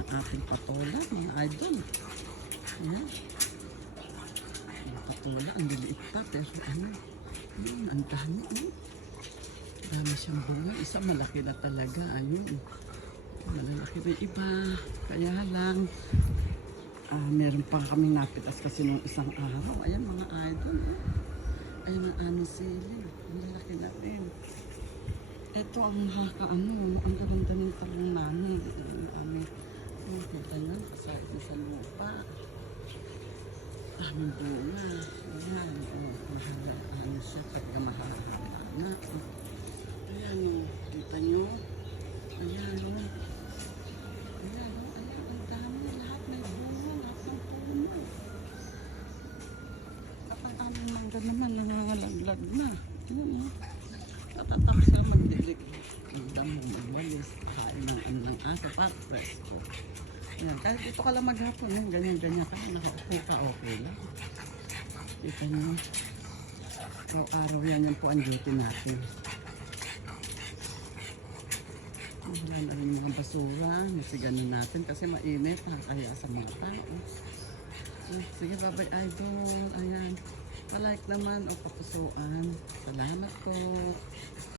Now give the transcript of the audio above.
ng ating patola, mga idol. Ayan. Ang patola, ang liliit pa, pero ano, ang dami, dami siyang bunga. Isa malaki na talaga, ayun. Malalaki na yung iba. Kaya lang, meron pa kaming napitas kasi nung isang araw. Ayan mga idol. Ayan ang aming sili. Malalaki na rin. Ito ang ang ganda ng talong namin. Ang aming, kita nyo, kasahit na sa lupa. Aming bunga. Ayan, mahal siya pagka mahahaba na. Ayan o, kita nyo. Ayan o. Ayan o, ayan, ang dami. Lahat may bunga, lahat ng puno. Kapag aming mangga naman, nangangalaglag na. Ayan o. Tatatapos ka magdilig. Ang damo, magwalis. Kain ng asa pa, presto. Ayan, kahit ito ka lang maghapon, ganyan-ganyan ka, nakaupo ka, okay lang. Kita nyo. Araw-araw yan po ang duty natin. Wala na rin mga basura, masiganin natin kasi mainit, nakakaya sa mga tao. So, sige, bye-bye idol. Ayan, palike naman o papusuan. Salamat po.